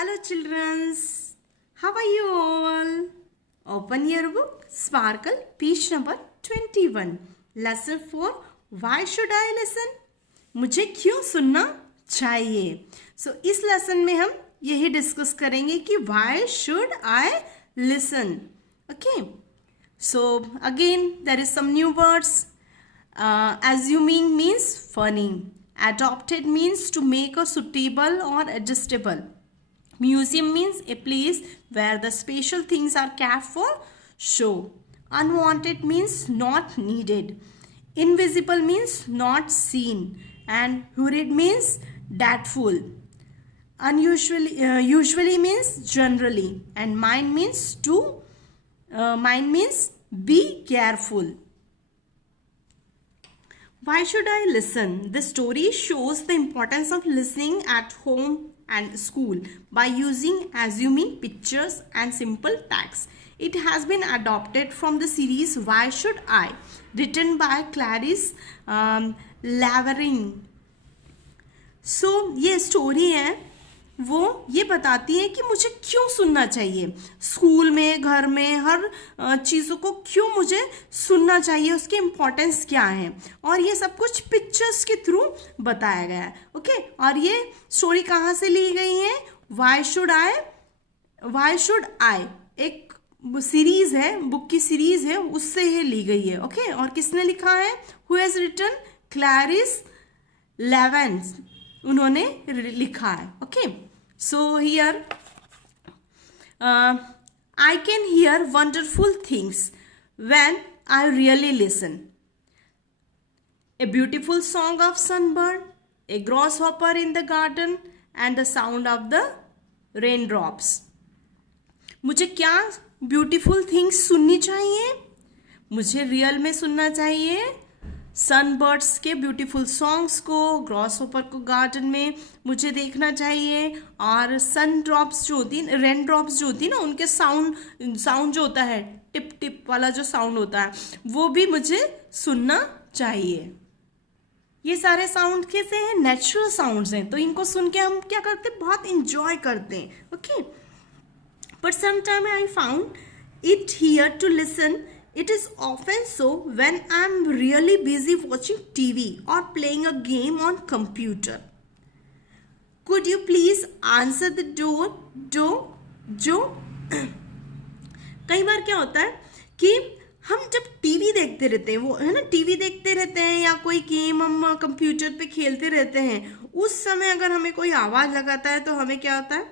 Hello, childrens. How are you all? Open your book, Sparkle, page number 21. Lesson 4. Why should I listen? मुझे क्यों सुनना चाहिए? So, इस lesson में हम यही डिस्कस करेंगे कि why should I listen? Okay. So, again, there is some new words. Assuming means funny. Adopted means to make a suitable or adjustable. Museum means a place where the special things are kept for show. Unwanted means not needed. Invisible means not seen. And hurried means doubtful. Usually means generally. And mind means be careful. Why should I listen? The story shows the importance of listening at home and school by using assuming, pictures and simple text. It has been adopted from the series Why Should I? Written by Clarice Lavering. So, ये story है वो ये बताती है कि मुझे क्यों सुनना चाहिए, स्कूल में, घर में, हर चीज़ों को क्यों मुझे सुनना चाहिए, उसके इम्पोर्टेंस क्या है, और ये सब कुछ पिक्चर्स के थ्रू बताया गया है. ओके, और ये स्टोरी कहाँ से ली गई है? वाई शुड आई एक सीरीज है, बुक की सीरीज है, उससे ये ली गई है. ओके, और किसने लिखा है? Who has written? Clarice Levens, उन्होंने लिखा है. Okay, so here I can hear wonderful things when I really listen. A beautiful song of sunbird, a grasshopper in the garden and the sound of the raindrops. मुझे क्या beautiful things सुननी चाहिए? मुझे real में सुनना चाहिए sunbirds के beautiful songs को, ग्रॉसहॉपर को गार्डन में मुझे देखना चाहिए, और सन ड्रॉप्स जो होती है, रेन ड्रॉप्स जो होती है ना, उनके साउंड जो होता है, टिप टिप वाला जो साउंड होता है, वो भी मुझे सुनना चाहिए. ये सारे साउंड कैसे हैं? नेचुरल साउंड्स हैं, तो इनको सुन के हम क्या करते हैं? बहुत इंजॉय करते हैं. Okay, but sometime I found it here to listen. It is often so when I am really busy watching TV or playing a game on computer. Could you please answer the door? जो कई बार क्या होता है कि हम जब TV देखते रहते हैं, वो है ना, टीवी देखते रहते हैं या कोई गेम हम कंप्यूटर पे खेलते रहते हैं, उस समय अगर हमें कोई आवाज़ लगाता है तो हमें क्या होता है?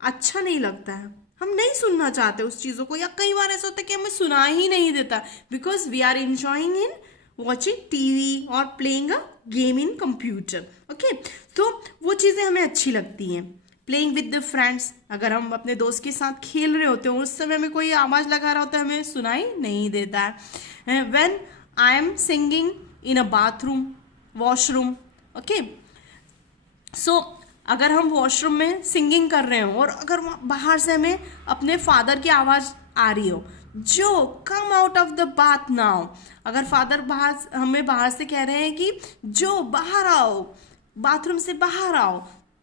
अच्छा नहीं लगता है, हम नहीं सुनना चाहते उस चीज़ों को, या कई बार ऐसा होता है कि हमें सुना ही नहीं देता, because we are enjoying in watching TV और playing a game in computer. Okay, तो वो चीज़ें हमें अच्छी लगती हैं. प्लेइंग विद द फ्रेंड्स, अगर हम अपने दोस्त के साथ खेल रहे होते हैं, उस समय हमें कोई आवाज़ लगा रहा होता है, हमें सुनाई नहीं देता है. When I am singing in a bathroom, washroom. Okay, so अगर हम वॉशरूम में सिंगिंग कर रहे हो और अगर बाहर से हमें अपने फादर की आवाज़ आ रही हो, जो come out of the bath now, अगर फादर हमें बाहर से कह रहे हैं कि जो बाहर आओ, बाथरूम से बाहर आओ,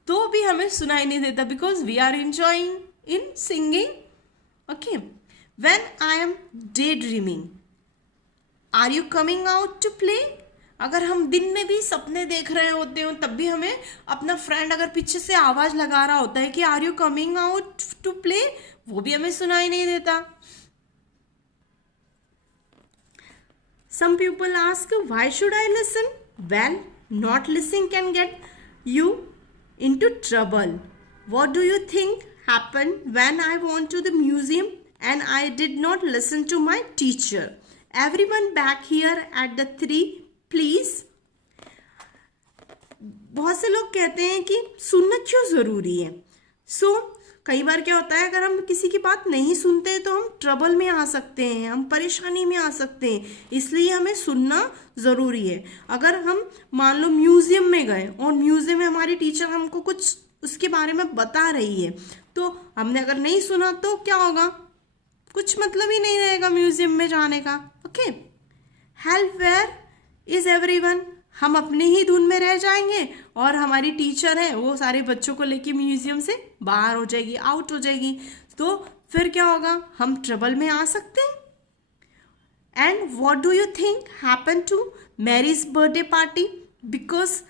तो भी हमें सुनाई नहीं देता, because we are enjoying in singing. Okay, when I am day dreaming, are you coming out to play? अगर हम दिन में भी सपने देख रहे होते हो, तब भी हमें अपना फ्रेंड अगर पीछे से आवाज़ लगा रहा होता है कि are you coming out to play, वो भी हमें सुनाई नहीं देता. Some people ask, why should I listen? Well, not listening can get you into trouble. What do you think happened when I went to the museum and I did not listen to my teacher? Everyone back here at the tree, please. बहुत से लोग कहते हैं कि सुनना क्यों ज़रूरी है. कई बार क्या होता है, अगर हम किसी की बात नहीं सुनते तो हम ट्रबल में आ सकते हैं, हम परेशानी में आ सकते हैं, इसलिए हमें सुनना ज़रूरी है. अगर हम मान लो म्यूज़ियम में गए और म्यूज़ियम में हमारी टीचर हमको कुछ उसके बारे में बता रही है, तो हमने अगर नहीं सुना तो क्या होगा? कुछ मतलब ही नहीं रहेगा म्यूज़ियम में जाने का. Okay, help where is everyone, हम अपने ही धुन में रह जाएंगे और हमारी टीचर है वो सारे बच्चों को लेके म्यूजियम से बाहर हो जाएगी, आउट हो जाएगी, तो फिर क्या होगा, हम ट्रबल में आ सकते हैं। And what do you think happen to Mary's birthday party, because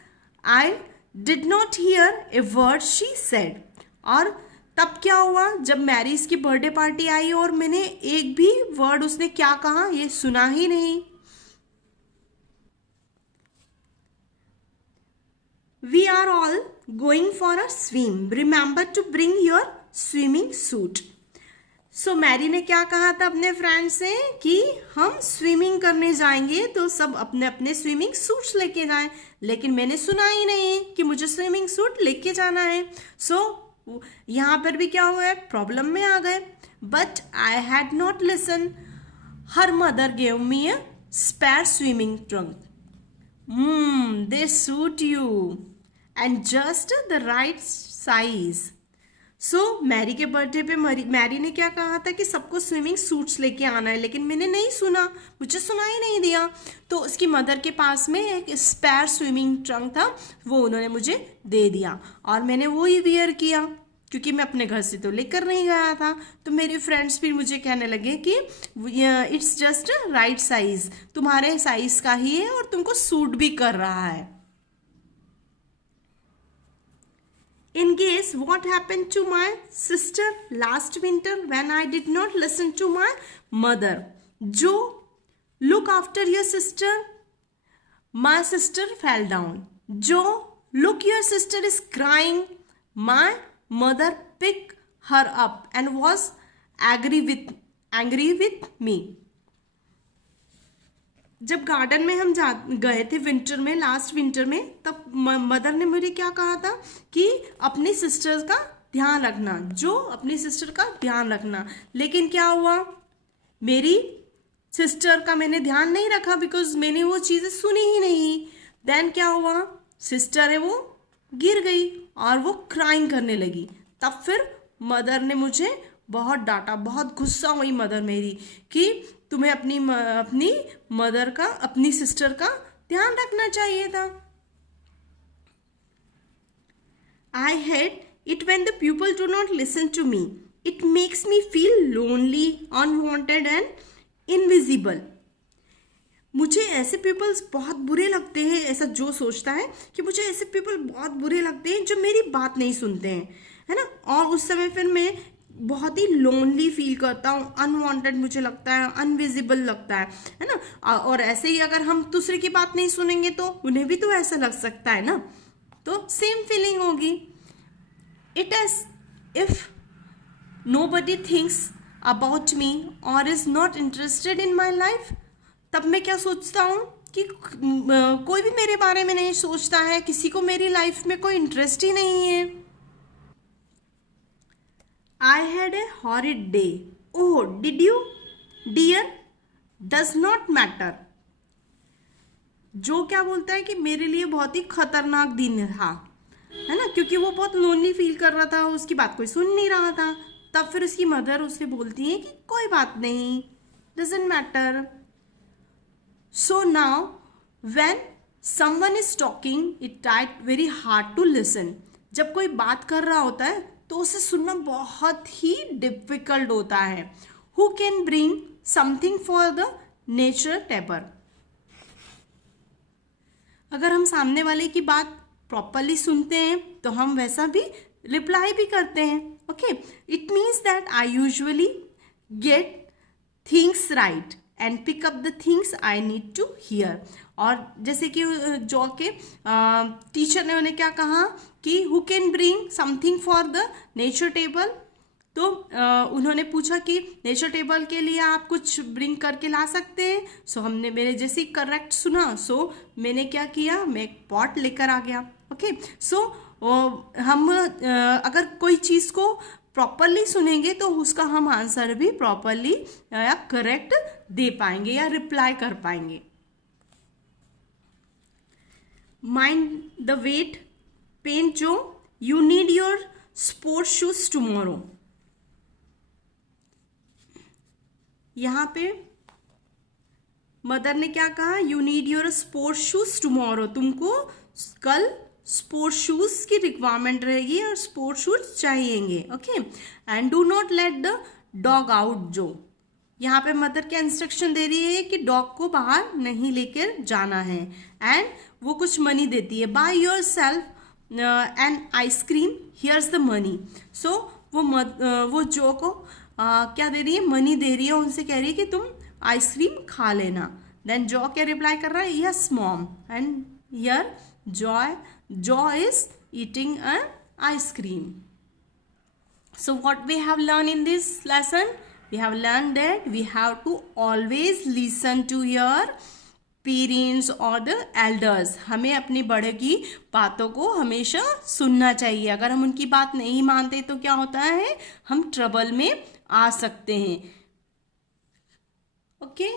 I did not hear a word she said. और तब क्या हुआ, जब मैरीज की बर्थडे पार्टी आई और मैंने एक भी वर्ड उसने क्या कहा ये सुना ही नहीं। We are all going for a swim. Remember to bring your swimming suit. So Mary ने क्या कहा था अपने फ्रेंड से कि हम स्विमिंग करने जाएंगे तो सब अपने अपने स्विमिंग सूट्स लेके जाएं, लेकिन मैंने सुना ही नहीं कि मुझे स्विमिंग सूट लेके जाना है। यहाँ पर भी क्या हुआ है, प्रॉब्लम में आ गए। But I had not listen, her mother gave me a spare swimming trunk, they suit you and just the right size. So Mary के बर्थडे पे मैरी ने क्या कहा था कि सबको स्विमिंग सूट्स लेके आना है, लेकिन मैंने नहीं सुना, मुझे सुना ही नहीं दिया। तो उसकी मदर के पास में एक स्पेयर स्विमिंग ट्रंक था, वो उन्होंने मुझे दे दिया और मैंने वो ही वियर किया, क्योंकि मैं अपने घर से तो लेकर नहीं गया था। तो मेरे फ्रेंड्स भी मुझे कहने लगे कि इट्स जस्ट राइट साइज, तुम्हारे साइज का ही है और तुमको सूट भी कर रहा है। In case what happened to my sister last winter when I did not listen to my mother. Jo, look after your sister. My sister fell down. Jo, look, your sister is crying. My mother picked her up and was angry with me. जब garden में हम गए थे winter में, last winter में, तब mother ने मुझे क्या कहा था कि अपनी सिस्टर का ध्यान रखना, जो अपनी सिस्टर का ध्यान रखना। लेकिन क्या हुआ, मेरी सिस्टर का मैंने ध्यान नहीं रखा, बिकॉज मैंने वो चीज़ें सुनी ही नहीं। देन क्या हुआ, सिस्टर है वो गिर गई और वो क्राइंग करने लगी। तब फिर मदर ने मुझे बहुत डांटा, बहुत गुस्सा हुई मदर मेरी कि तुम्हें अपनी मदर का, अपनी सिस्टर का ध्यान रखना चाहिए था। I hate it when the people do not listen to me. It makes me feel lonely, unwanted and invisible. मुझे ऐसे पीपल्स बहुत बुरे लगते हैं, ऐसा जो सोचता है कि मुझे ऐसे पीपल बहुत बुरे लगते हैं जो मेरी बात नहीं सुनते हैं, है ना। और उस समय फिर मैं बहुत ही लोनली फील करता हूँ, अनवांटेड मुझे लगता है, अनविजिबल लगता है ना। और ऐसे ही अगर हम दूसरे की बात नहीं सुनेंगे तो उन्हें भी तो ऐसा लग सकता है ना, तो सेम फीलिंग होगी। It is if nobody thinks about me और is not interested in my life, तब मैं क्या सोचता हूँ कि कोई भी मेरे बारे में नहीं सोचता है, किसी को मेरी लाइफ में कोई इंटरेस्ट ही नहीं है। I had a horrid day. Oh, did you? Dear, does not matter. जो क्या बोलता है कि मेरे लिए बहुत ही खतरनाक दिन था, है ना, क्योंकि वो बहुत लोनली फील कर रहा था, उसकी बात कोई सुन नहीं रहा था। तब फिर उसकी मदर उसे बोलती है कि कोई बात नहीं, doesn't matter. So now, when someone is talking, it tried very hard to listen. जब कोई बात कर रहा होता है तो उसे सुनना बहुत ही डिफिकल्ट होता है। Who can bring something for the nature table. अगर हम सामने वाले की बात प्रॉपरली सुनते हैं तो हम वैसा भी रिप्लाई भी करते हैं। Okay, it means that I usually get things right and pick up the things I need to hear. और जैसे कि जो के टीचर ने उन्हें क्या कहा कि who can bring something for the nature table, तो उन्होंने पूछा कि नेचर टेबल के लिए आप कुछ ब्रिंग करके ला सकते हैं। सो हमने, मेरे जैसे ही करेक्ट सुना, सो मैंने क्या किया, मैं एक पॉट लेकर आ गया। ओके, सो हम अगर कोई चीज़ को प्रॉपरली सुनेंगे तो उसका हम आंसर भी प्रॉपरली या करेक्ट दे पाएंगे या रिप्लाई कर पाएंगे। Mind the wet paint Jo, you need your sports shoes tomorrow. यहाँ पे मदर ने क्या कहा, you need your sports shoes tomorrow, तुमको कल स्पोर्ट्स शूज की रिक्वायरमेंट रहेगी और स्पोर्ट्स शूज चाहिएंगे, okay. And do not let the dog out Jo, यहाँ पे मदर क्या इंस्ट्रक्शन दे रही है कि डॉग को बाहर नहीं लेकर जाना है। एंड वो कुछ मनी देती है, buy yourself an ice cream, here's the money. So वो जो को क्या दे रही है, मनी दे रही है, उनसे कह रही है कि तुम आइसक्रीम खा लेना। देन जॉ क्या रिप्लाई कर रहा है, yes mom. And here jaw is eating an ice cream. So what we have learned in this lesson? We have learned that we have to always listen to your parents और the elders. हमें अपने बड़े की बातों को हमेशा सुनना चाहिए। अगर हम उनकी बात नहीं मानते तो क्या होता है, हम ट्रबल में आ सकते हैं, ओके।